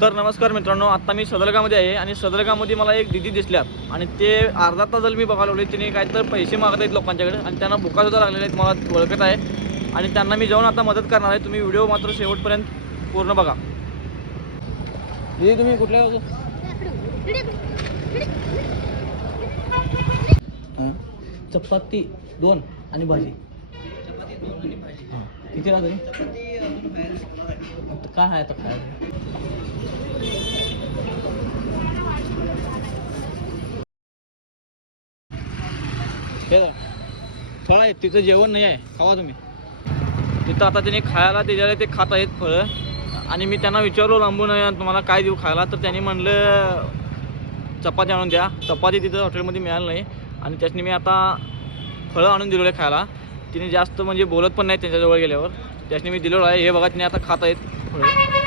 तर नमस्कार मित्रांनो, आता मी सदरगामध्ये आहे आणि सदरगामध्ये मला एक दिदी दिसल्यात आणि ते अर्धा तास झालं मी बघायला लागले. तिने काय तर पैसे मागत आहेत लोकांच्याकडे आणि त्यांना बुकासुद्धा लागलेले आहेत, मला ओळखत आहे आणि त्यांना मी जाऊन आता मदत करणार आहे. तुम्ही व्हिडिओ मात्र शेवटपर्यंत पूर्ण बघा. दिदी तुम्ही कुठल्या गावचं? चपाती 2 आणि भाजी. किती राहते काय आहे आता खायला? हे फळ आहेत, तिथं जेवण नाही आहे, खावा तुम्ही. तिथं आता त्याने खायला त्याच्याला ते खात आहेत फळं आणि मी त्यांना विचारलो लांबून तुम्हाला काय देऊ खायला, तर त्यांनी म्हणलं चपाती आणून द्या. चपाती तिथं हॉटेलमध्ये मिळालं नाही आणि त्याच्यानी मी आता फळं आणून दिलेलं आहे खायला. तिने जास्त म्हणजे बोलत पण नाही त्यांच्याजवळ गेल्यावर, त्याच्यानी मी दिलेलं आहे. हे बघा तिने आता खात आहेत फळं.